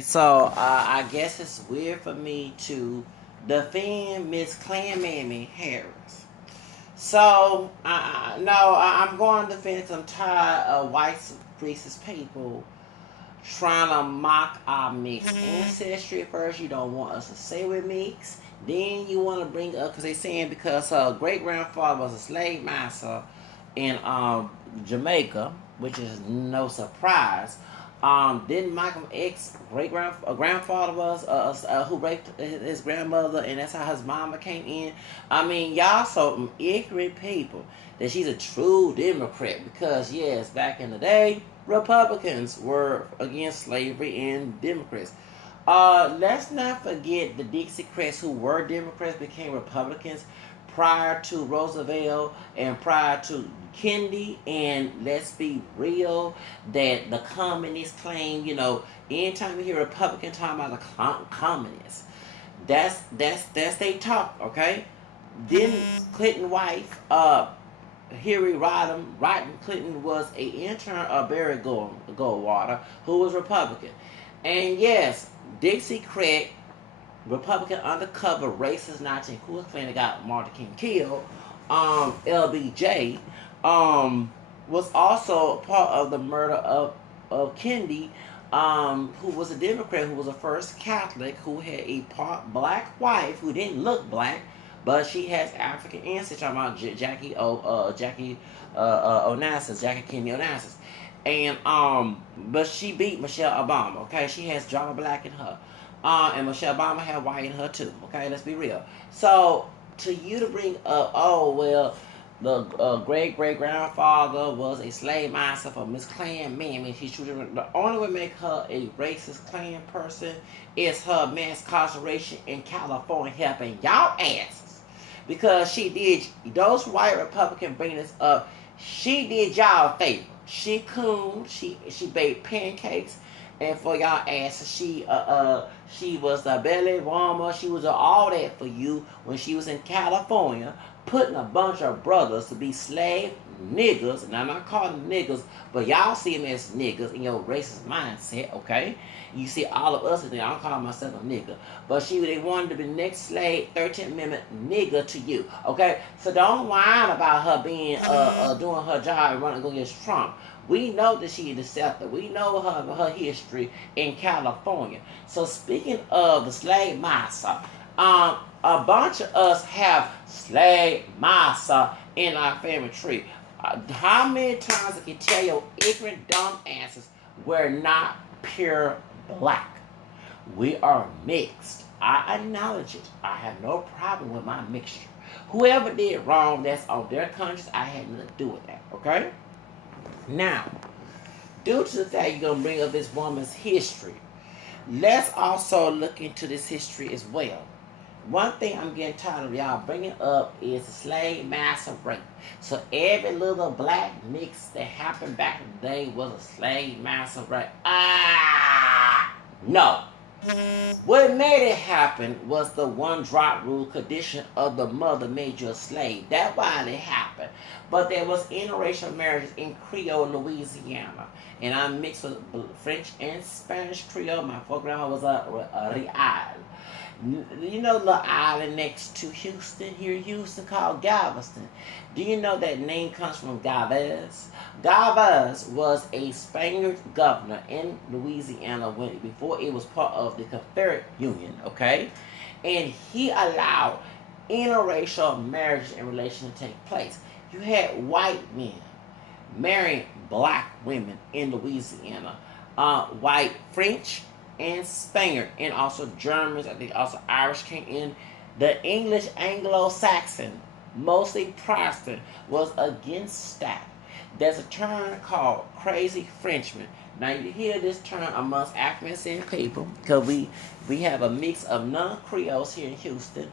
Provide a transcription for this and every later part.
So I guess it's weird for me to defend Miss Clan Mammy Harris. So no, I'm going to defend some tired white racist people trying to mock our mixed ancestry. First, you don't want us to say we're mixed. Then you want to bring up because they saying because her great grandfather was a slave master in Jamaica, which is no surprise. Didn't Malcolm X great grandfather was who raped his grandmother, and that's how his mama came in. I mean, y'all so ignorant people that she's a true Democrat because yes, back in the day, Republicans were against slavery and Democrats. Let's not forget the Dixiecrats who were Democrats became Republicans prior to Roosevelt and prior to Kennedy. And let's be real, that the communists claim, anytime you hear Republican talking about the communists, that's they talk, okay? Then Clinton wife, Hillary Rodham Clinton was a intern of Barry Goldwater, who was Republican. And yes, Dixiecrat, Republican undercover racist Nazi Ku Klux Klan that got Martin King killed, LBJ, was also part of the murder of Kennedy, who was a Democrat, who was the first Catholic, who had a part black wife who didn't look black, but she has African ancestry. I'm about Jackie Onassis, Jackie Kennedy Onassis. And but she beat Michelle Obama. Okay, she has drama black in her, and Michelle Obama had white in her too. Okay, let's be real. So to you to bring up, oh well, the great great grandfather was a slave master for Miss Clan Mammy. She's the only way to make her a racist Klan person is her mass incarceration in California helping y'all asses because she did those white Republicans bringing this up. She did y'all a favor. She cooned. She baked pancakes, and for y'all asses, she was the belly warmer. She was all that for you when she was in California, putting a bunch of brothers to be slave niggas. And I'm not calling them niggas, but y'all see them as niggas in your racist mindset, okay? You see all of us in there. I'm calling myself a nigga, but they wanted to be the next slave 13th Amendment nigga to you, okay? So don't whine about her being doing her job and running against Trump. We know that she is deceptive. We know her history in California. So speaking of the slave massa, a bunch of us have slave massa in our family tree. How many times I can tell your ignorant dumb asses we're not pure black? We are mixed. I acknowledge it. I have no problem with my mixture. Whoever did wrong, that's on their conscience. I had nothing to do with that. Okay? Now, due to the fact you're going to bring up this woman's history, let's also look into this history as well. One thing I'm getting tired of y'all bringing up is the slave master rape. So every little black mix that happened back in the day was a slave master rape. No. What made it happen was the one drop rule condition of the mother made you a slave. That's why it happened. But there was interracial marriages in Creole, Louisiana. And I mixed with French and Spanish Creole. My grandma was a Real. You know the island next to Houston, here in Houston, called Galveston. Do you know that name comes from Galvez? Galvez was a Spaniard governor in Louisiana before it was part of the Confederate Union, okay? And he allowed interracial marriages and relations to take place. You had white men marrying black women in Louisiana, white French and Spaniard, and also Germans. I think also Irish came in. The English Anglo-Saxon, mostly Protestant, was against that. There's a term called crazy Frenchman. Now you hear this term amongst African people because we have a mix of non-Creoles here in Houston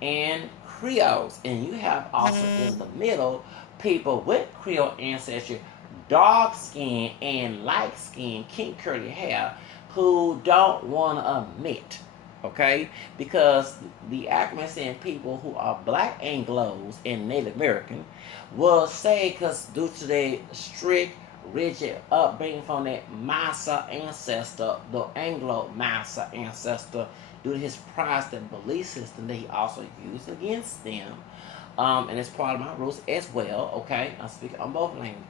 and Creoles, and you have also in the middle people with Creole ancestry, dark skin and light skin, kinky curly hair, who don't want to admit, okay? Because the African people who are black Anglos and Native American will say, because due to their strict rigid upbringing from that Massa ancestor, the Anglo Massa ancestor, due to his Protestant belief system that he also used against them. And it's part of my roots as well, okay? I'm speaking on both languages.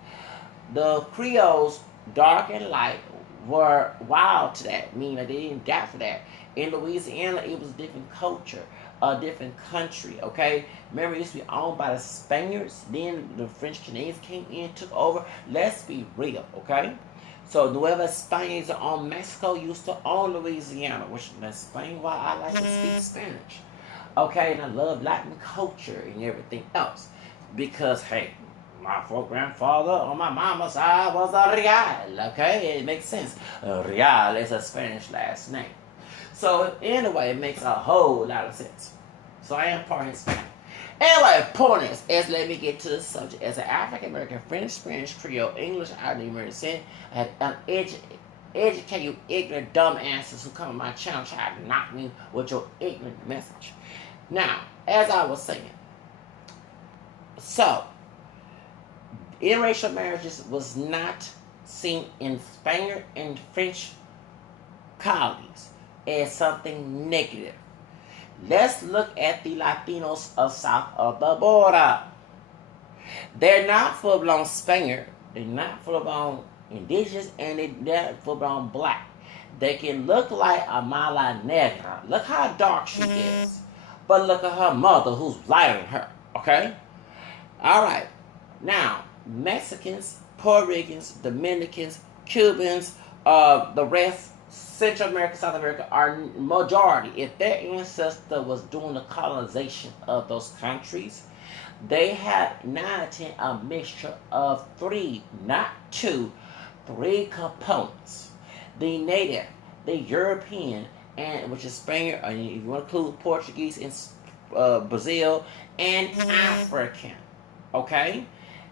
The Creoles, dark and light, were wild to that, meaning that they didn't die for that. In Louisiana, it was a different culture, a different country, okay? Remember, it used to be owned by the Spaniards. Then the French Canadians came in, took over. Let's be real, okay? So whoever Spaniards on Mexico used to own Louisiana, which explains why I like to speak Spanish. Okay, and I love Latin culture and everything else. Because, hey, my grandfather on my mama's side was a Real, okay? It makes sense. Real is a Spanish last name. So anyway, it makes a whole lot of sense. So I am part Hispanic. Anyway, point is, let me get to the subject. As an African American, French, Spanish, Creole, English, I didn't even say I had educate you ignorant dumb answers who come on my channel try to knock me with your ignorant message. Now, as I was saying, so interracial marriages was not seen in Spaniard and French colonies as something negative. Let's look at the Latinos of south of the border. They're not full-blown Spaniard. They're not full-blown indigenous, and they're not full-blown black. They can look like a mala negra. Look how dark she is. But look at her mother, who's lighter than her. Okay? All right. Now, Mexicans, Puerto Ricans, Dominicans, Cubans, the rest, Central America, South America are majority. If their ancestor was doing the colonization of those countries, they had 9 or 10 a mixture of 3, not 2, 3 components. The native, the European, and which is Spaniard, or if you want to include Portuguese in Brazil, and African. Okay?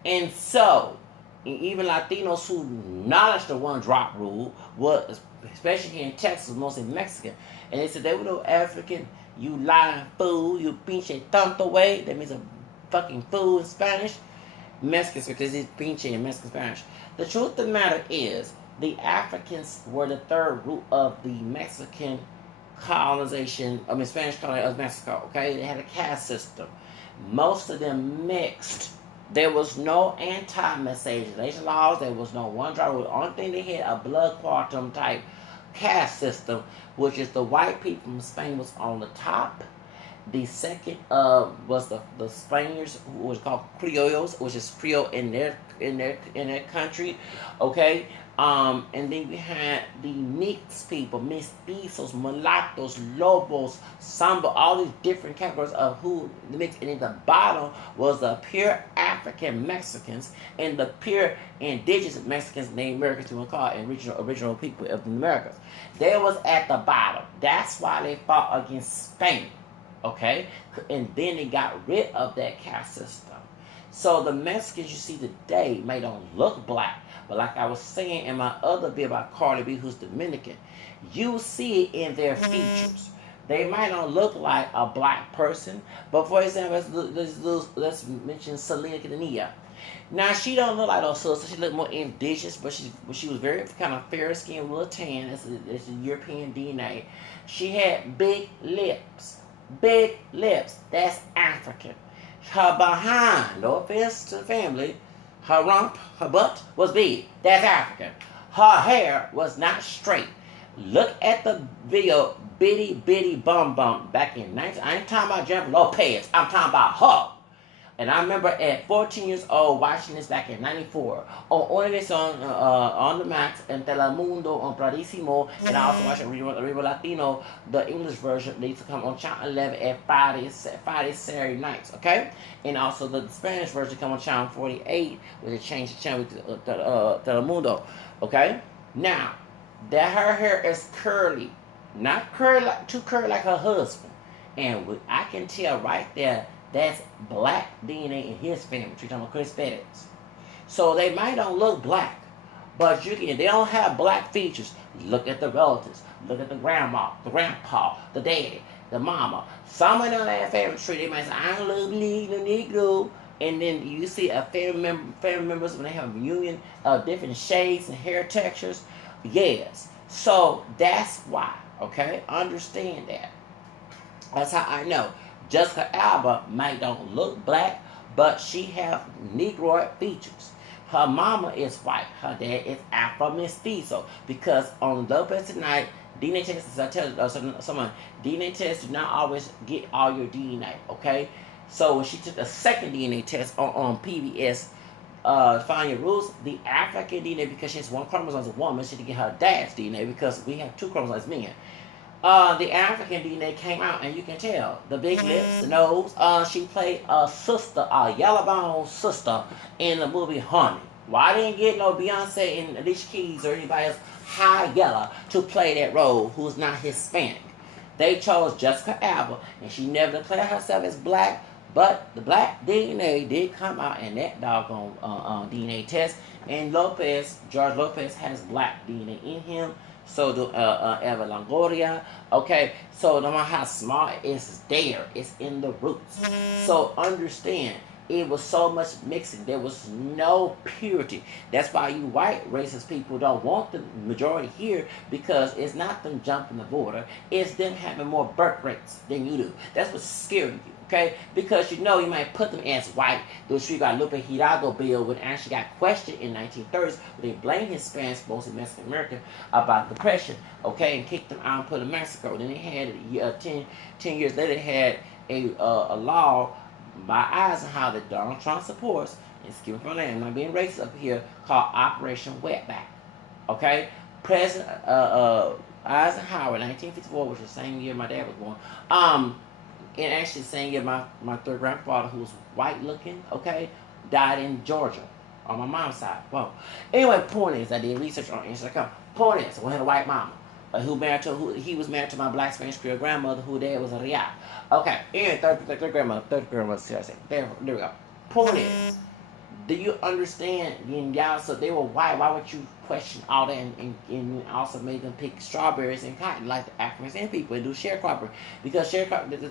And so, even Latinos who acknowledged the one drop rule, was, especially here in Texas, mostly Mexican, and they said they were no African, you lying fool, you pinche tonto way, that means a fucking fool in Spanish. Mexicans, because it's pinche in Mexican Spanish. The truth of the matter is, the Africans were the third root of the Mexican colonization, Spanish colonization of Mexico, okay? They had a caste system. Most of them mixed. There was no anti-miscegenation laws. There was no one drop. The only thing they had, a blood quantum type caste system, which is the white people from Spain was on the top. The second was the Spaniards, who was called Criollos, which is Creole in their country, okay. And then we had the mixed people, mestizos, mulattos, lobos, samba, all these different categories of who mixed. And in the bottom was the pure African Mexicans and the pure indigenous Mexicans, named Americans, you want to call it, original people of the Americas. They was at the bottom. That's why they fought against Spain, okay? And then they got rid of that caste system. So the Mexicans you see today may don't look black, but like I was saying in my other video about Cardi B, who's Dominican, you see it in their features. They might not look like a black person, but for example, let's mention Selena Quintanilla. Now she don't look like those sisters. She look more indigenous, but she was very kind of fair skinned, a little tan. It's a European DNA. She had big lips. Big lips. That's African. Her behind, no offense to the family, her rump, her butt was big. That's African. Her hair was not straight. Look at the video, Bitty Bitty Bum Bum, back in 19... I ain't talking about Jennifer Lopez. I'm talking about her. And I remember at 14 years old watching this back in 94 on Univision, on the Max, and Telemundo, on Bradissimo, and I also watched Rivo Latino, the English version. They used to come on Channel 11 at Friday, Saturday nights, okay? And also the Spanish version come on Channel 48, where they changed the channel to Telemundo, okay? Now, that her hair is curly, not curly, too curly like her husband. And I can tell right there, that's black DNA in his family. We're talking about Chris Pettis. So they might not look black, but they don't have black features. Look at the relatives. Look at the grandma, the grandpa, the daddy, the mama. Some of them have family tree. They might say, I don't look like no Negro. And then you see a family members when they have a reunion different shades and hair textures. Yes. So that's why. Okay, understand that. That's how I know. Jessica Alba might don't look black, but she have Negroid features. Her mama is white. Her dad is Afro mestizo. Because on Lopez Tonight, DNA tests, I tell someone, DNA tests do not always get all your DNA, okay? So when she took a second DNA test on PBS, find your rules, the African DNA, because she has one chromosome as a woman, she did get her dad's DNA because we have two chromosomes as men. The African DNA came out, and you can tell the big lips, the nose. She played a sister, a yellow bone sister, in the movie Honey. Why didn't get no Beyonce and Alicia Keys or anybody else high yellow to play that role who's not Hispanic? They chose Jessica Alba, and she never declared herself as black. But the black DNA did come out in that doggone DNA test, and George Lopez has black DNA in him. So do Eva Longoria. Okay, so no matter how small it's there, it's in the roots. So understand, it was so much mixing. There was no purity. That's why you white racist people don't want the majority here, because it's not them jumping the border. It's them having more birth rates than you do. That's what's scaring you. Okay, because you know you might put them as white. Those you got Lupe Hidalgo bill when actually got questioned in 1930s. They blamed Hispanics, mostly Mexican American, about depression. Okay, and kicked them out and put them in Mexico. Then they had 10 years later, they had a law by Eisenhower that Donald Trump supports. And skipping from land, I'm not being racist up here, called Operation Wetback. Okay, President Eisenhower, 1954, which is the same year my dad was born. And actually saying that my third grandfather, who was white looking, okay, died in Georgia on my mom's side. Whoa. Anyway, point is, I did research on Instagram. Point is, we had a white mama he was married to my black Spanish Creole grandmother, who dad was a Real. Okay, anyway, third grandmother, should I say. There we go. Point is, do you understand? Y'all, so they were white. Why would you question all that and also make them pick strawberries and cotton like the African people and do sharecropping? Because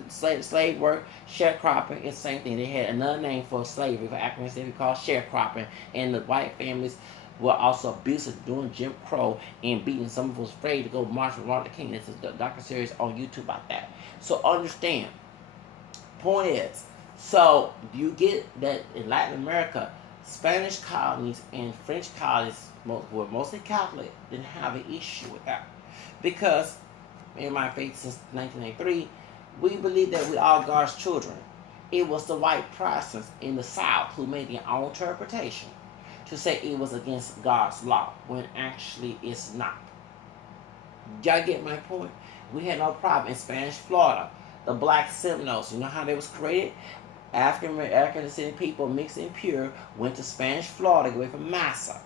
slave work, sharecropping is the same thing. They had another name for slavery for Africans. They called sharecropping, and the white families were also abusive doing Jim Crow and beating. Some of us afraid to go march with Martin Luther King. This is the docu-series on YouTube about that. So understand. Point is, so you get that in Latin America, Spanish colonies and French colonies were mostly Catholic, didn't have an issue with that. Because, in my faith since 1993, we believe that we are God's children. It was the white Protestants in the South who made their own interpretation to say it was against God's law, when actually it's not. Y'all get my point? We had no problem in Spanish Florida. The black Seminoles, you know how they was created? African descendant people, mixed and pure, went to Spanish Florida, away from Massa.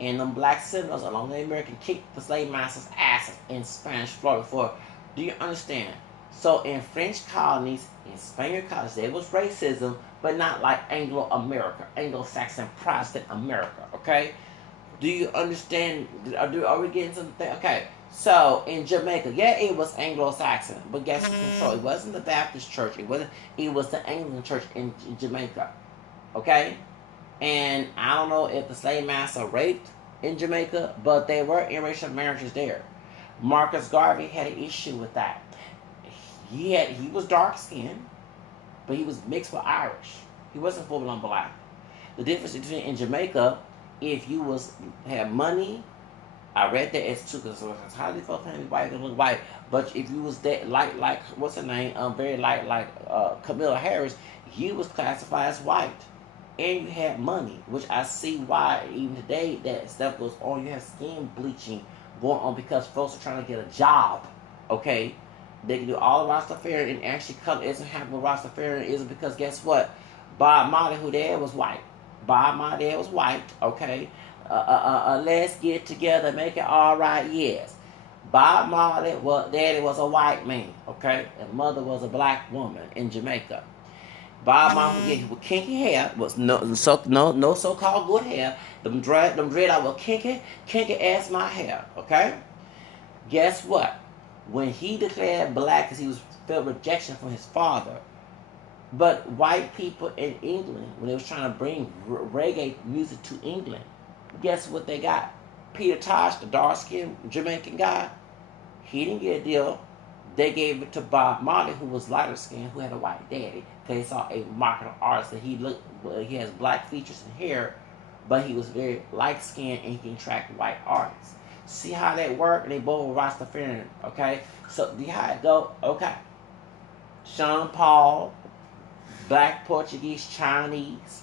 And them black Seminoles, along the American, kicked the slave masters' asses in Spanish Florida. Do you understand? So in French colonies, in Spaniard colonies, there was racism, but not like Anglo-America, Anglo-Saxon Protestant America, okay? Do you understand? Are we getting something? Okay. So in Jamaica, yeah, it was Anglo-Saxon, but guess who controlled? It wasn't the Baptist church. It was the Anglican church in Jamaica. Okay? And I don't know if the slave master raped in Jamaica, but there were interracial marriages there. Marcus Garvey had an issue with that. He was dark skinned, but he was mixed with Irish. He wasn't full on black. The difference between in Jamaica, if you had money, I read that it's true because it's highly for family white and look white. But if you was that like what's her name? Very light like Camilla Harris, you was classified as white, and you had money, which I see why even today that stuff goes on. You have skin bleaching going on because folks are trying to get a job. Okay, they can do all the Rastafarian and actually color isn't happening with Rastafarianism because guess what? Bob Marley, who dad was white. Bob Marley dad was white. Okay. Let's get together, make it all right, yes. Bob Marley, daddy was a white man, okay? And mother was a black woman in Jamaica. Bob Marley with kinky hair, was no so-called good hair. Them dread I was kinky as my hair, okay? Guess what? When he declared black because he was felt rejection from his father, But white people in England, when they was trying to bring reggae music to England, guess what they got? Peter Tosh, the dark-skinned Jamaican guy, he didn't get a deal. They gave it to Bob Marley, who was lighter skinned, who had a white daddy. Because they saw a market artist that he has black features and hair, but he was very light skinned and he can attract white artists. See how that worked? And they both were Rastafarian, okay? So, see how it go? Okay. Sean Paul, black, Portuguese, Chinese.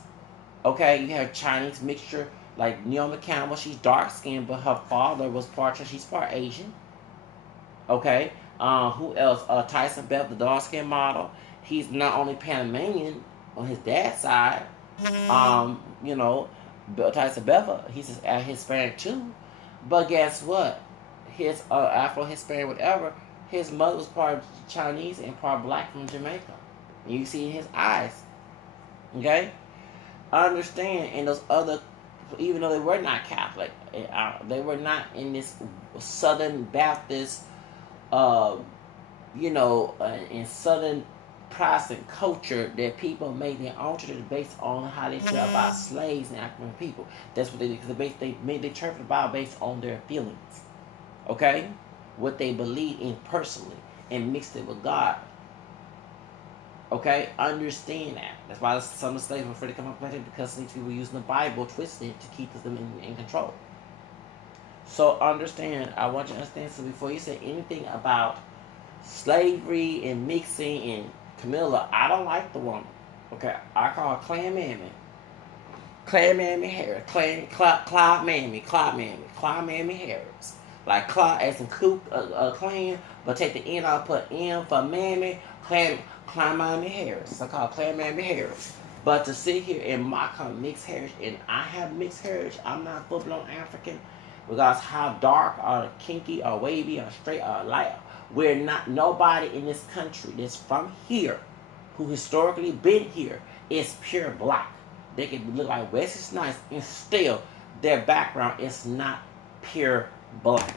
Okay, you have Chinese mixture, like Naomi Campbell, she's dark skinned, but her father was she's part Asian. Okay, who else? Tyson Bev, the dark skinned model. He's not only Panamanian on his dad's side. You know, Tyson Bev, he's Hispanic too. But guess what? His Afro-Hispanic, whatever, his mother was part Chinese and part black from Jamaica. And you see in his eyes. Okay? I understand, and those other, even though they were not Catholic, they were not in this Southern Baptist, in Southern Protestant culture that people made their own tradition based on how they feel about slaves and African people. That's what they did, because they made their church about based on their feelings. Okay? What they believe in personally, and mixed it with God. Okay? Understand that. That's why some of the slaves were afraid to come up with it, because these people were using the Bible, twisting it to keep them in control. So understand, I want you to understand, so before you say anything about slavery and mixing and Camilla, I don't like the woman. Okay? I call her Clan Mammy. Clan Mammy Harris. Clyde Mammy Harris. Like Clyde as in clan, but take the N out, put M for Mammy, Clan Mammy Harris. I call Clan Mammy Harris. But to sit here and mock her mixed heritage, and I have mixed heritage, I'm not full-blown African, regardless how dark or kinky or wavy or straight or light. We're not, nobody in this country that's from here, who historically been here, is pure black. They can look like Wesley Snipes, and still their background is not pure black.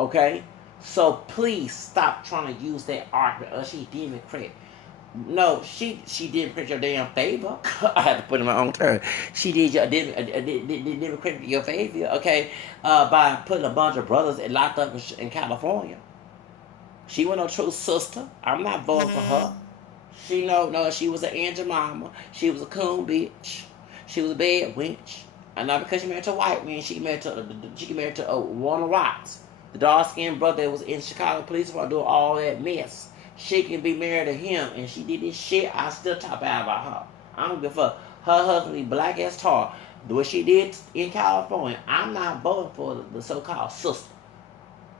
Okay? So please stop trying to use that argument. She didn't credit. No, she didn't credit your damn favor. I had to put in my own term. She didn't credit your favor, okay, by putting a bunch of brothers locked up in California. She was no true sister. I'm not voting for her. She she was an Aunt Jemima. She was a coon bitch. She was a bad wench. And not because she married to a white man, she married to Warner Watts, the dark-skinned brother that was in Chicago Police Department doing all that mess. She can be married to him, and she did this shit. I still talk bad about her. I don't give a fuck. Her husband be black as tar. What she did in California, I'm not voting for the so-called sister.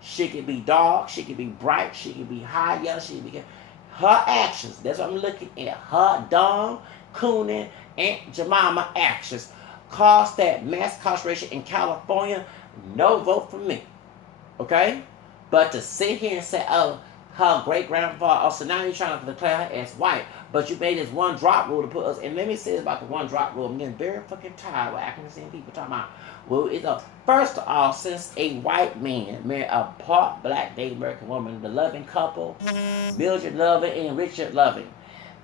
She can be dark, she can be bright, she can be high yellow, she can be... Her actions, that's what I'm looking at. Her dumb, cooning, Aunt Jemima actions caused that mass incarceration in California. No vote for me. Okay? But to sit here and say, oh, her great-grandfather, so now you're trying to declare her as white, but you made this one drop rule to put us, and let me say this about the one drop rule. I'm getting very fucking tired with African people talking about, well, first of all, since a white man married a part black Native American woman, the Loving couple, Mildred Loving and Richard Loving,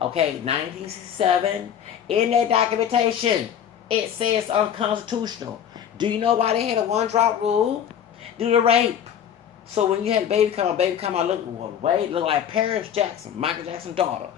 okay, 1967, in that documentation, it says unconstitutional. Do you know why they had a one drop rule? Due to rape. So when you had a baby come out look like Paris Jackson, Michael Jackson's daughter.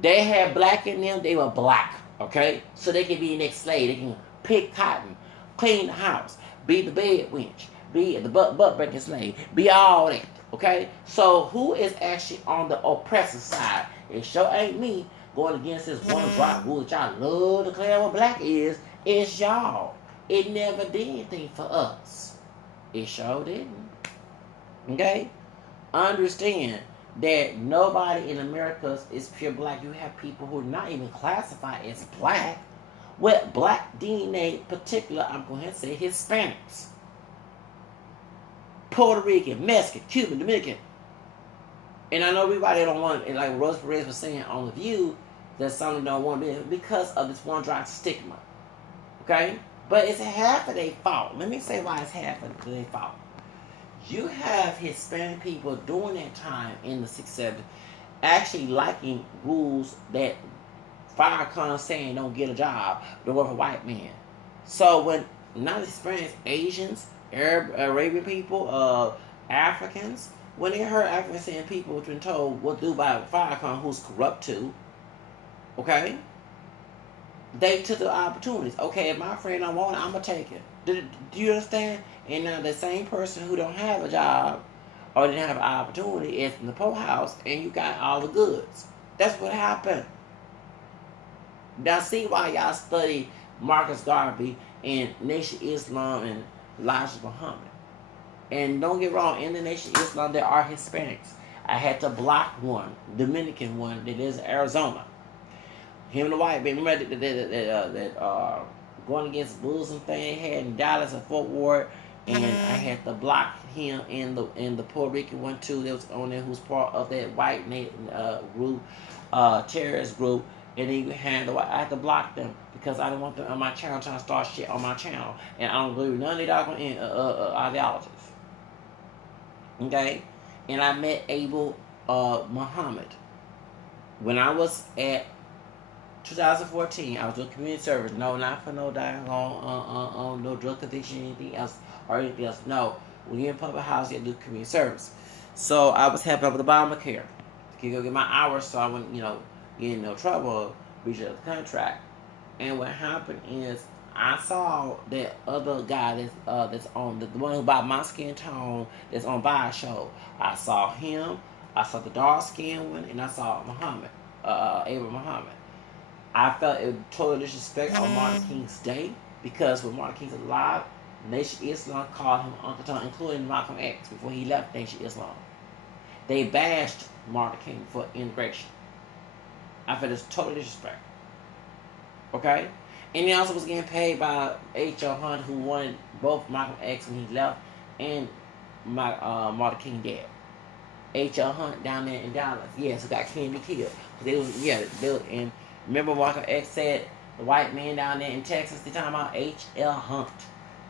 They had black in them, they were black, okay? So they can be an ex-slave, they can pick cotton, clean the house, be the bed wench, be the butt breaking slave, be all that, okay? So who is actually on the oppressive side? It sure ain't me going against this one drop rule that y'all love to declare what black is. It's y'all. It never did anything for us. It sure didn't. Okay? Understand that nobody in America is pure black. You have people who are not even classified as black, with black DNA in particular. I'm going to say Hispanics, Puerto Rican, Mexican, Cuban, Dominican. And I know everybody don't want, and like Rose Perez was saying on The View, that some don't want to be because of this one drop stigma. Okay? But it's half of their fault. Let me say why it's half of their fault. You have Hispanic people during that time in the 6th, 7th actually liking rules that Farrakhan saying don't get a job, to work for white men. So when not experienced Asians, Arabian people, Africans, when they heard Africans saying people have been told what to do by Farrakhan, who's corrupt too, okay, they took the opportunities. Okay, if my friend don't want it, I'm gonna take it. Do you understand? And now the same person who don't have a job or didn't have an opportunity is in the poorhouse, and you got all the goods. That's what happened. Now see why y'all study Marcus Garvey and Nation Islam and Elijah Muhammad. And don't get wrong, in the Nation Islam there are Hispanics. I had to block one, Dominican one that is Arizona. Him and the white man, remember that going against Muslim thing they had in Dallas and Fort Worth, and I had to block him in the Puerto Rican one too. That was on there, who's part of that white group, terrorist group. And then you had I had to block them because I didn't want them on my channel trying to start shit on my channel, and I don't believe none of their doggone ideologies. Okay, and I met Abel Muhammad when I was at 2014. I was doing community service. No, not for no doggone no drug conviction, anything else or anything else. No, when you're in public house, you have to do community service. So I was helping out with Obamacare to go get my hours, so I wouldn't, get in no trouble, breach of the contract. And what happened is I saw that other guy that's on the one who bought my skin tone that's on Bio Show. I saw him, I saw the dark skin one, and I saw Muhammad, Abraham Muhammad. I felt it total disrespect on Martin King's day because when Martin King's alive, Nation Islam called him Uncle Tom, including Malcolm X before he left Nation Islam. They bashed Martin King for integration. I felt it's total disrespect. Okay? And he also was getting paid by H.L. Hunt, who wanted both Malcolm X when he left and Martin King dead. H.L. Hunt down there in Dallas, yes, who got Kennedy killed. They was, and remember Malcolm X said the white man down there in Texas, they talking about H.L. Hunt.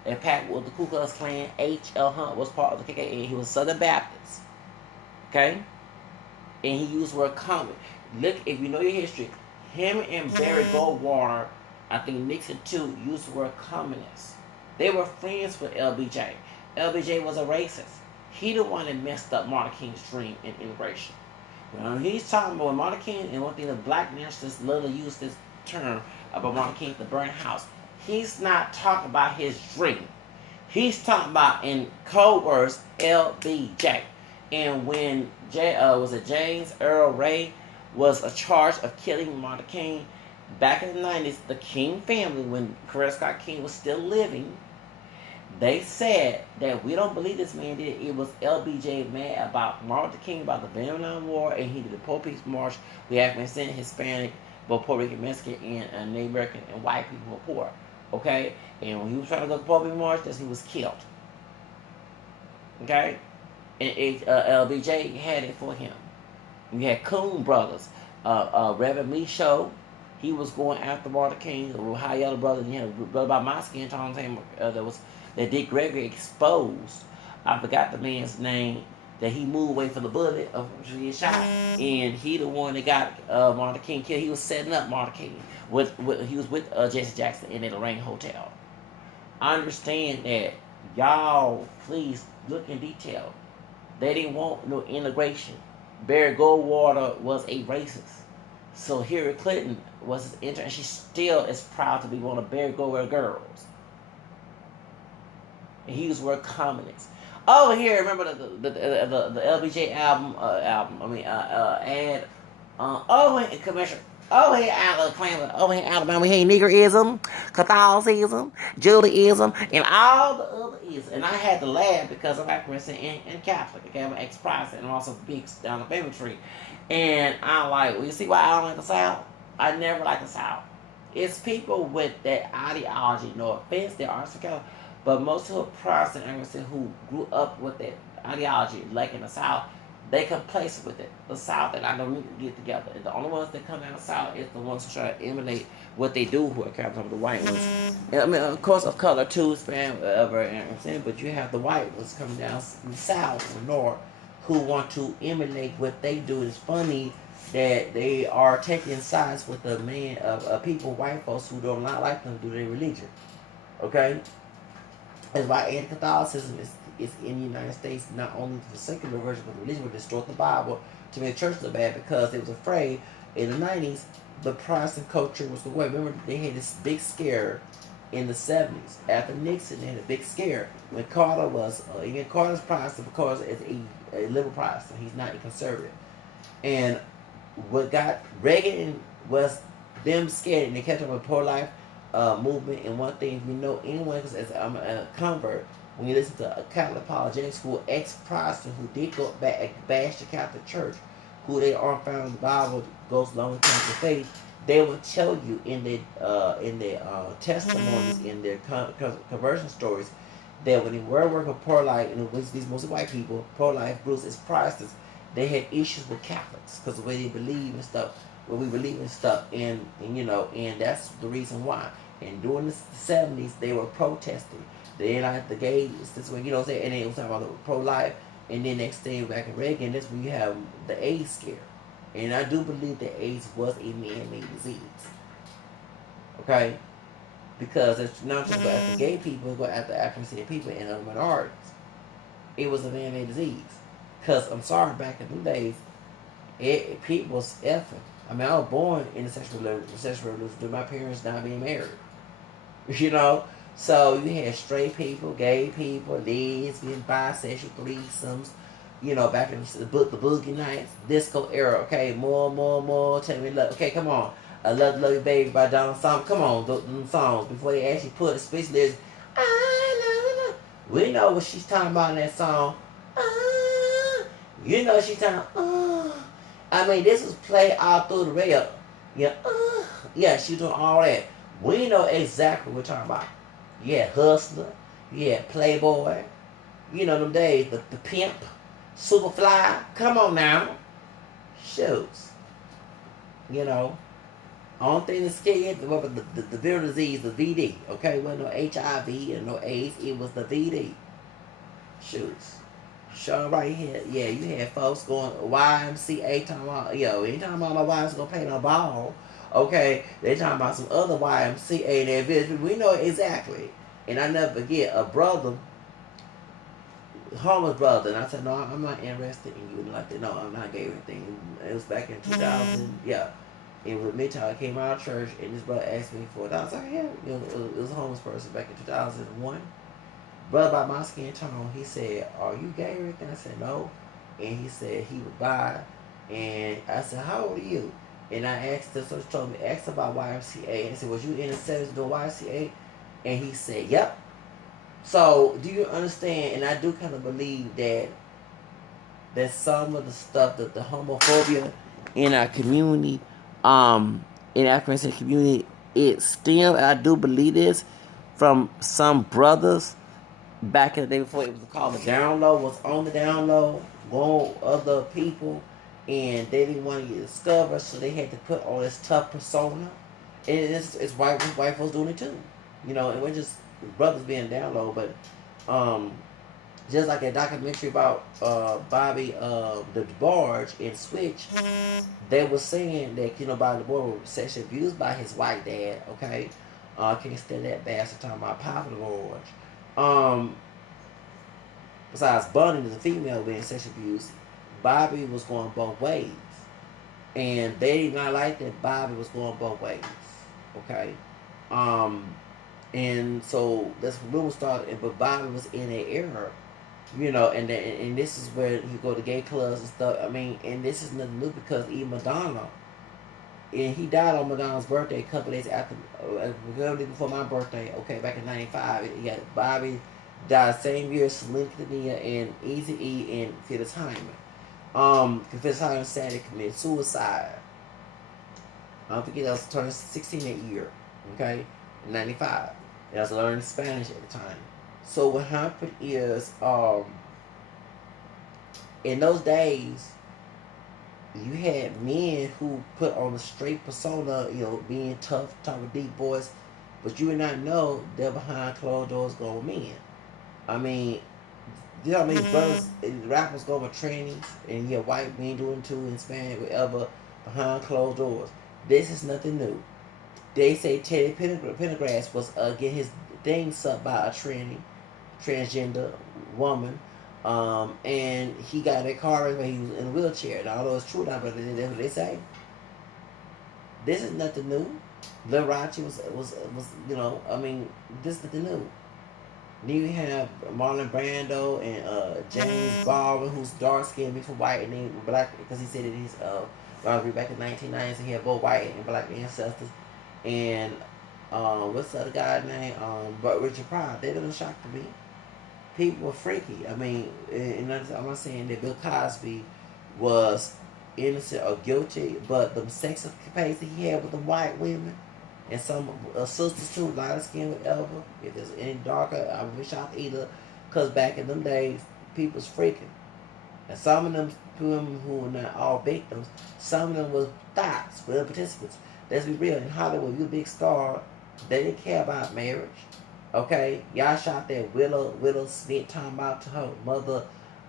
And packed with the Ku Klux Klan. H.L. Hunt was part of the KKK. He was Southern Baptist. Okay? And he used the word common. Look, if you know your history, him and Barry Goldwater, I think Nixon too, used the word communist. They were friends with LBJ. LBJ was a racist. He the one that messed up Martin King's dream in immigration. When he's talking about Martin King, and one thing the black nationalists literally use this term about Martin King, the burn house. He's not talking about his dream. He's talking about, in code words, LBJ. And when James Earl Ray was charged of killing Martin King back in the 90s, the King family, when Coretta Scott King was still living, they said that we don't believe this man did it. It was LBJ mad about Martin King, about the Vietnam War, and he did the Poor People's March. We have been sent Hispanic, both Puerto Rican, Mexican, and Native American, and white people who were poor. Okay? And when he was trying to go to the Poor People's March, he was killed. Okay? And LBJ had it for him. You had Coon Brothers. Reverend Michaud, he was going after Martin King, or High Yellow Brothers, and you had a brother by my skin tone that Dick Gregory exposed. I forgot the man's name, that he moved away from the bullet of being shot. And he the one that got Martin King killed. He was setting up Martin King. He was with Jesse Jackson in the Lorraine Hotel. I understand that. Y'all, please look in detail. They didn't want no integration. Barry Goldwater was a racist. So Hillary Clinton was his intern, and she still is proud to be one of Barry Goldwater girls. And he was word communist. Over here, remember the LBJ album? Ad. Commercial. Over here, Alabama, we hate Negroism, Catholicism, Judaism, and all the other isms. And I had to laugh because I'm African and Catholic. Okay, I'm an ex-Protestant, and I'm also big down the family tree. And I'm like, well, you see why I don't like the South? I never like the South. It's people with that ideology. No offense, there are some Catholic, but most of the Protestant Anglicans who grew up with that ideology, like in the South, they complacent with it. The South and I don't need to get together. And the only ones that come out of the South is the ones who try to emulate what they do, who are kind of the white ones. And, I mean, of course, of color too, span, whatever. But you have the white ones coming down from the South and the North, who want to emulate what they do. It's funny that they are taking sides with the man of people, white folks who don't not like them do their religion. Okay, that's why anti-Catholicism is in the United States, not only the secular version, but the religion would distort the Bible to make church look bad because they was afraid in the 90s the Protestant culture was the way. Remember, they had this big scare in the 70s. After Nixon, they had a big scare when Carter was, even Carter's Protestant because it's a liberal Protestant. He's not a conservative. And what got Reagan was them scared, and they kept up with pro-life movement. And one thing, if you know anyone, because as I'm a convert, when you listen to a Catholic apologetic school ex-Protestant who did go back and bash the Catholic Church, who they are found in the Bible goes along with Catholic faith, they will tell you in their testimonies, in their conversion stories, that when they were working pro-life, and it was these mostly white people, pro-life groups as Protestants, they had issues with Catholics because the way they believe and stuff, what we believe in stuff, and and that's the reason why. And during the 70s, they were protesting. They didn't like the gays, this way, what I'm saying, and they was talking about pro-life. And then next thing back in Reagan, that's when you have the AIDS scare. And I do believe that AIDS was a man-made disease. Okay? Because it's not just go after gay people, go after African people and other minorities. It was a man-made disease. Because, I'm sorry, back in the days, people was effing. I mean, I was born in the sexual revolution with my parents not being married. So you had straight people, gay people, lesbian, bisexual, threesomes, back in the boogie nights, disco era, okay, more, tell me love, okay, come on, I Love You Baby by Donald Summer, come on, them songs, before they actually put, especially this, I love you, we know what she's talking about in that song, she's talking, I mean, this was played all through the radio, she's doing all that, we know exactly what we're talking about. Yeah, hustler. Yeah, playboy. Them days, the pimp, superfly. Come on now. Shows. Only thing that scared the viral disease, the VD. Okay, it wasn't no HIV and no AIDS. It was the VD. Shoots. Show right here. Yeah, you had folks going YMCA talking about, ain't talking about no YMCA gonna pay no ball. Okay, they talking about some other YMCA and their visit. We know exactly. And I never forget a brother, homeless brother, and I said, no, I'm not interested in you. Like that, no, I'm not gay or anything. It was back in 2000, yeah. It was midtown. I came out of church, and this brother asked me for it. I was like, yeah, it was a homeless person back in 2001. Brother by my skin tone, he said, are you gay or anything? I said, no. And he said he would buy. And I said, how old are you? And I asked him, so he told me, asked about YMCA. And I said, was you in the 70s doing YMCA? And he said, yep. So, do you understand? And I do kind of believe that some of the stuff, that the homophobia in our community, in our African community, it still, I do believe this, from some brothers back in the day before it was called the down low, was on the down low, going other people, and they didn't want to get discovered, so they had to put on this tough persona. And it's white folks doing it too. And we're just brothers being down low, but just like a documentary about Bobby the Barge in Switch, they were saying that Bobby the Barge was sexually abused by his white dad. Okay, I can't stand that bastard talking about Papa the Barge. Besides Bunny, the female being sexually abused, Bobby was going both ways, and they did not like that Bobby was going both ways. Okay, and so that's when rumors started. But Bobby was in an era, and this is where you go to gay clubs and stuff. I mean, and this is nothing new because even Madonna, and he died on Madonna's birthday a couple days after, before my birthday. Okay, back in '95. Yeah, Bobby died same year as Selena and Eazy-E and Phyllis Hyman. Phyllis Hyman sadly committed suicide. I don't forget, I was turning 16 that year. Okay, in '95. And I was learning Spanish at the time. So what happened is, in those days, you had men who put on a straight persona, being tough, talking deep voice, but you would not know they're behind closed doors going men. I mean, You know what I mean? Brothers, rappers go with trannies, and yeah, white men doing too, and Hispanic, whatever, behind closed doors. This is nothing new. They say Teddy Pendergrass was getting his thing sucked by a transgender woman, and he got in a car wreck when he was in a wheelchair. And although it's true now, but that's what they say. This is nothing new. Liberace was I mean, this is nothing new. Then you have Marlon Brando and James Baldwin, who's dark skinned, mixed with white, and then black, because he said that he's back in 1990s, he had both white and black ancestors. And what's the other guy's name? But Richard Pryor. They didn't shock to me. People were freaky. I mean, and I'm not saying that Bill Cosby was innocent or guilty, but the sex capacity he had with the white women and some sisters too, lighter skin, whatever. If there's any darker, I wish I'd either, because back in them days, people's freaking. And some of them women who were not all victims, some of them were thoughts, real participants. Let's be real, in Hollywood, you're a big star, they didn't care about marriage. Okay? Y'all shot that Willow Smith talking about to her mother.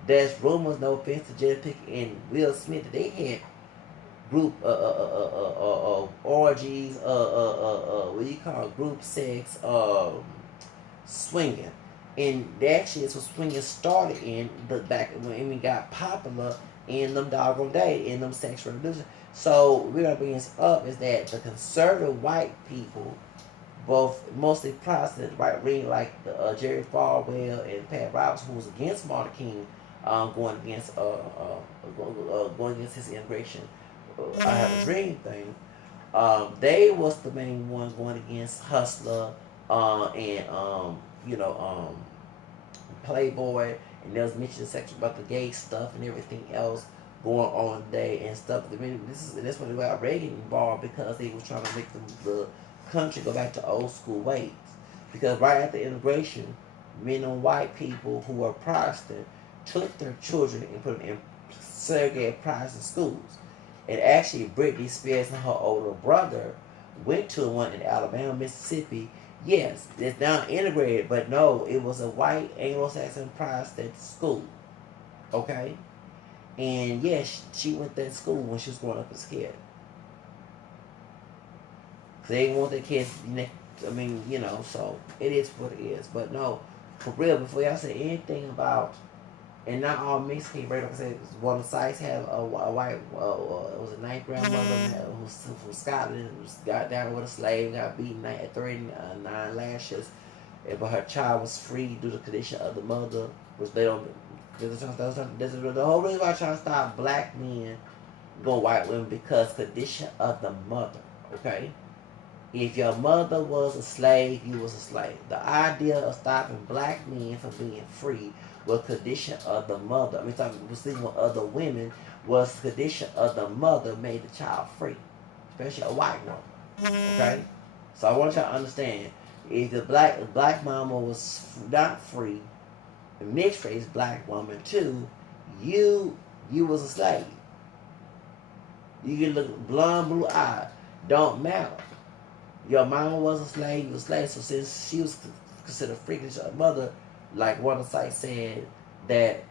There's rumors, no offense to Jada Pinkett and Will Smith, that they had group orgies, what do you call it? Group sex, swinging. And actually, it's what swinging started in the back when we got popular in them doggone day, in them sex revolution. So we're gonna bring this up is that the conservative white people, both mostly Protestant right wing like Jerry Falwell and Pat Roberts, who was against Martin King, going against his immigration. I Have a Dream thing. They was the main one going against Hustler, and Playboy, and there was mentioning sex about the gay stuff and everything else going on today and stuff. I mean, that's what they got Reagan involved, because they was trying to make the country go back to old school ways. Because right after integration, men and white people who were Protestant took their children and put them in segregated Protestant schools. And actually, Britney Spears and her older brother went to one in Alabama, Mississippi. Yes, it's now integrated, but no, it was a white Anglo-Saxon Protestant school. Okay? And yes, she went to that school when she was growing up as a kid. They didn't want their kids, so it is what it is. But no, for real, before y'all say anything about, and not all Mexican, right? Like I said, one of the sites had a white, it was a ninth grandmother who was from Scotland, who got down with a slave, got beaten at 39 lashes, but her child was free due to the condition of the mother, which they don't. This is the whole reason why I'm trying to stop black men going white women, because condition of the mother. Okay. If your mother was a slave, you was a slave. The idea of stopping black men from being free was condition of the mother. I mean, speaking with other women, was condition of the mother made the child free, especially a white woman. Okay, so I want y'all to understand: if the black mama was not free, a mixed race black woman too, you was a slave. You can look blonde, blue eyed, don't matter. Your mama was a slave, you was a slave. So since she was considered freakish, her mother, like one of the sites said, that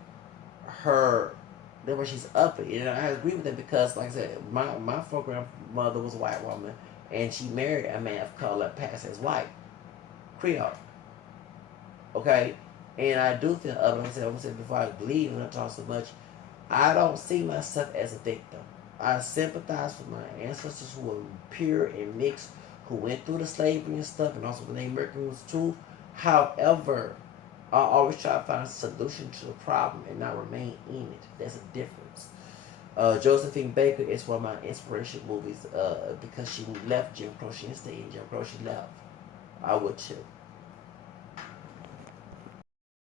that she's uppity. And I agree with that, because, like I said, my four grandmother was a white woman, and she married a man of color, passed as white, Creole. Okay? And I do feel up, like I said before, I believe, and I talk so much, I don't see myself as a victim. I sympathize with my ancestors who were pure and mixed, who went through the slavery and stuff, and also the Native Americans too. However, I always try to find a solution to the problem and not remain in it. There's a difference. Josephine Baker is one of my inspiration movies, because she left Jim Crow. She didn't stay in Jim Crow. She left. I would too.